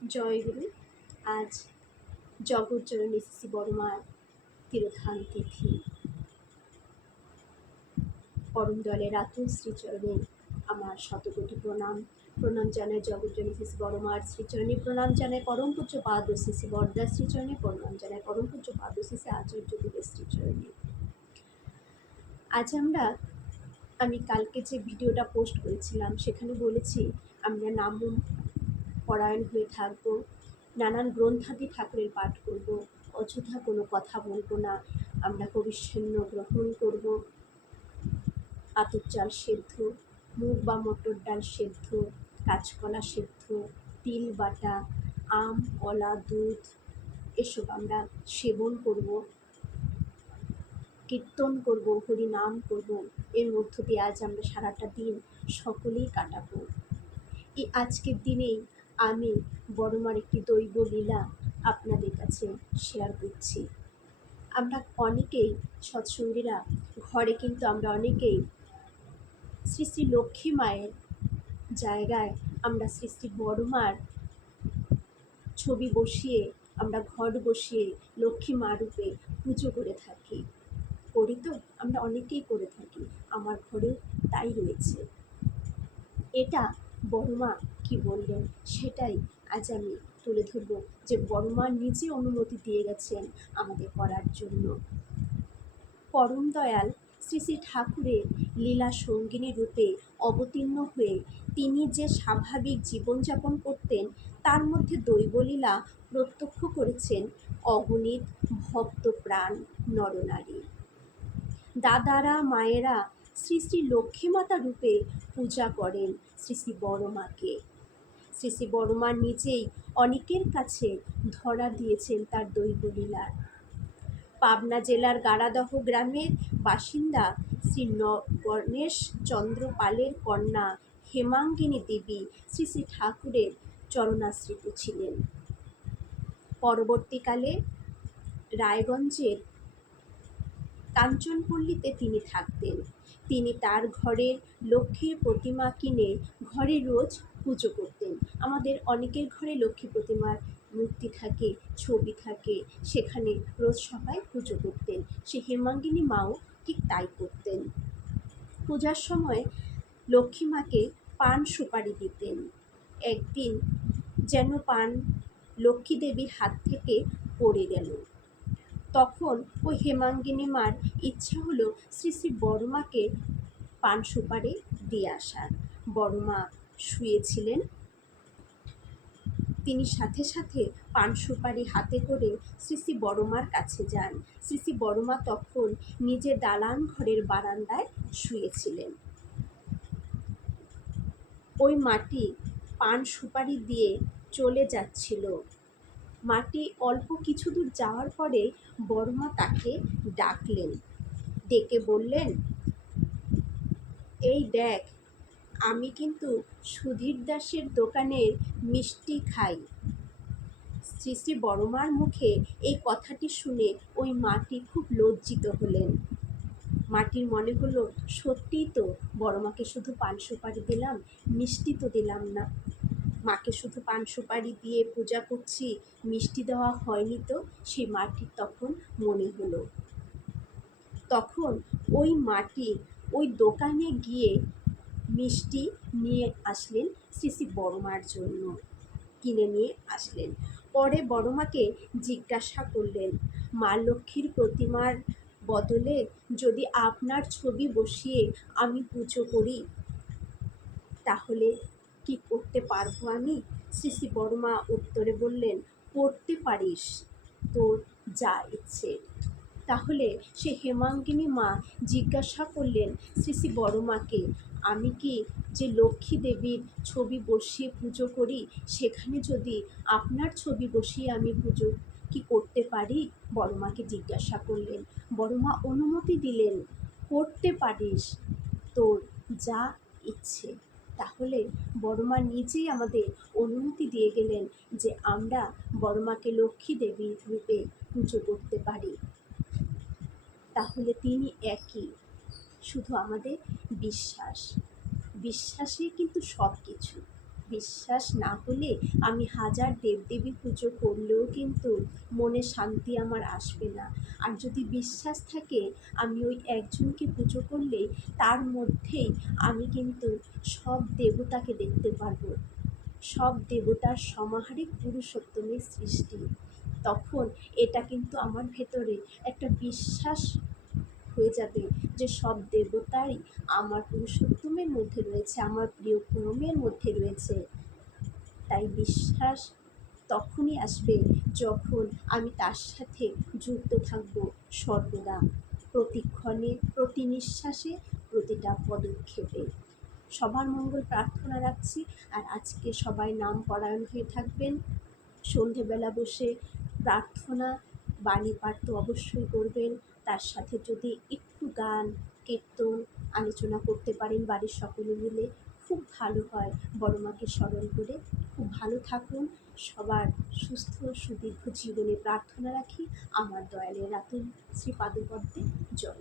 জয়গুরু। আজ জগৎজননী শ্রী বড়মার তিরোধান তিথি। পরম দয়ালের আতুল শ্রীচরণে আমার শতকোটি প্রণাম। প্রণাম জানায় জগৎজননী শ্রী বড়মার শ্রীচরণে, প্রণাম জানায় পরম পূজ্য পাদ শ্রী বরদার শ্রীচরণে, প্রণাম জানায় পরম পূজ্য পাদ শ্রী আচার্য দেবের শ্রীচরণে। আজ আমি কালকে যে ভিডিওটা পোস্ট করেছিলাম সেখানে বলেছি আমরা নাম পরায়ণ হয়ে থাকবো, নানান গ্রন্থাদি ঠাকুরের পাঠ করব, অযথা কোনো কথা বলবো না, আমরা হরিশূন্য গ্রহণ করব, আতপ চাল সেদ্ধ, মুগ বা মটর ডাল সেদ্ধ, কাঁচকলা সেদ্ধ, তিল বাটা, আম, কলা, দুধ এসব আমরা সেবন করব, কীর্তন করব, হরি নাম করব। এর মধ্য দিয়ে আজ আমরা সারাটা দিন সকলেই কাটাবো। এই আজকের দিনেই আমি বড়মার একটি দৈব লীলা আপনাদের কাছে শেয়ার করছি। আমরা অনেকেই সৎসঙ্গীরা ঘরে কিন্তু আমরা অনেকেই শ্রী শ্রী লক্ষ্মী মায়ের জায়গায় আমরা শ্রী শ্রী বড়মার ছবি বসিয়ে, আমরা ঘট বসিয়ে লক্ষ্মী মা রূপে পুজো করে থাকি। করি তো, আমরা অনেকেই করে থাকি, আমার ঘরেও তাই রয়েছে। এটা বড়মা কি বললেন সেটাই আজ আমি তুলে ধরব, যে বড়মা নিজে অনুমতি দিয়ে গেছেন আমাদের করার জন্য। পরম দয়াল শ্রী শ্রী ঠাকুরের লীলা সঙ্গিনী রূপে অবতীর্ণ হয়ে তিনি যে স্বাভাবিক জীবনযাপন করতেন তার মধ্যে দৈবলীলা প্রত্যক্ষ করেছেন অগণিত ভক্তপ্রাণ নরনারী। দাদারা মায়েরা শ্রী শ্রী লক্ষ্মী মাতা রূপে পূজা করেন শ্রী শ্রী বড়মাকে। শ্রী শ্রী বড়মা নিজেই অনেকের কাছে ধরা দিয়েছেন তার দৈবলীলার। পাবনা জেলার গাড়াদহ গ্রামের বাসিন্দা শ্রী গণেশ চন্দ্র পালের কন্যা হেমাঙ্গিনী দেবী শ্রী শ্রী ঠাকুরের চরণাশ্রিত ছিলেন। পরবর্তীকালে রায়গঞ্জের কাঞ্চনপল্লীতে তিনি থাকতেন। তিনি তার ঘরের লক্ষ্মীর প্রতিমা কিনে ঘরে রোজ পুজো করতেন। আমাদের অনেকের ঘরে লক্ষ্মী প্রতিমার মূর্তি থাকে, ছবি থাকে, সেখানে রোজ সবাই পুজো করতেন। সে হেমাঙ্গিনী মাও ঠিক তাই করতেন। পূজার সময় লক্ষ্মী মাকে পান সুপারি দিতেন। একদিন যেন পান লক্ষ্মী দেবীর হাত থেকে পড়ে গেল। তখন ওই হেমাঙ্গিনী মার ইচ্ছা হলো শ্রী শ্রী বড়মাকে পান সুপারি দিয়ে আসার। বড়মা শুয়েছিলেন, তিনি সাথে সাথে পান সুপারি হাতে করে শ্রী শ্রী বড়মার কাছে যান। শ্রী শ্রী বড়মা তখন নিজের দালান ঘরের বারান্দায় শুয়েছিলেন। ওই মাটি পান সুপারি দিয়ে চলে যাচ্ছিল। মাটি অল্প কিছু দূর যাওয়ার পরে বড়মা তাকে ডাকলেন, ডেকে বললেন, এই দেখ, আমি কিন্তু সুধীর দাসের দোকানের মিষ্টি খাই। শ্রী শ্রী বড়মার মুখে এই কথাটি শুনে ওই মাটি খুব লজ্জিত হলেন। মাটির মনে হলো, সত্যিই তো বড়মাকে শুধু পান সুপারি দিলাম, মিষ্টি তো দিলাম না। মাকে শুধু পান সুপারি দিয়ে পূজা করছি, মিষ্টি দেওয়া হয়নি তো। সেই মাটির তখন মনে হলো। তখন ওই মাটি ওই দোকানে গিয়ে মিষ্টি নিয়ে আসলেন শ্রী শ্রী বড়মার জন্য, কিনে নিয়ে আসলেন। পরে বড়মাকে জিজ্ঞাসা করলেন, মা লক্ষ্মীর প্রতিমার বদলে যদি আপনার ছবি বসিয়ে আমি পুজো করি তাহলে কি করতে পারবো আমি? শ্রী শ্রী বড়মা উত্তরে বললেন, করতে পারিস, তোর যা ইচ্ছে। তাহলে সে হেমাঙ্গিনী মা জিজ্ঞাসা করলেন শ্রী শ্রী বড়মাকে, আমি কি যে লক্ষ্মী দেবীর ছবি বসিয়ে পুজো করি সেখানে যদি আপনার ছবি বসিয়ে আমি পুজো কি করতে পারি? বড়মাকে জিজ্ঞাসা করলেন। বড়মা অনুমতি দিলেন, করতে পারিস, তোর যা ইচ্ছে। তাহলে বড়মা নিজেই আমাদের অনুমতি দিয়ে গেলেন যে আমরা বড়মাকে লক্ষ্মী দেবীর রূপে পুজো করতে পারি। তাহলে তিনি একই, শুধু আমাদের বিশ্বাসে কিন্তু সব কিছু। বিশ্বাস না হলে আমি হাজার দেবদেবী পুজো করলেও কিন্তু মনে শান্তি আমার আসবে না। আর যদি বিশ্বাস থাকে আমি ওই একজনকে পুজো করলেই তার মধ্যেই আমি কিন্তু সব দেবতাকে দেখতে পারবো। সব দেবতার সমাহারে পুরুষোত্তমের সৃষ্টি। তখন এটা কিন্তু আমার ভেতরে একটা বিশ্বাস হয়ে যাবে যে সব দেবতাই আমার পুরুষোত্তমের মধ্যে রয়েছে, আমার প্রিয় পরমের মধ্যে রয়েছে। তাই বিশ্বাস তখনই আসবে যখন আমি তার সাথে যুক্ত থাকব সর্বদা, প্রতিক্ষণে, প্রতি নিঃশ্বাসে, প্রতিটা পদক্ষেপে। সবার মঙ্গল প্রার্থনা রাখছি। আর আজকে সবাই নাম পরায়ণ হয়ে থাকবেন। সন্ধেবেলা বসে প্রার্থনা, বাণী পাঠ তো অবশ্যই করবেন। তার সাথে যদি একটু গান, কীর্তন, আলোচনা করতে পারেন বাড়ির সকলে মিলে, খুব ভালো হয়। বড় মাকে স্মরণ করে খুব ভালো থাকুন। সবার সুস্থ সুদীর্ঘ জীবনে প্রার্থনা রাখি। আমার দয়ালের রাতুল শ্রী পাদপদ্মে জয়।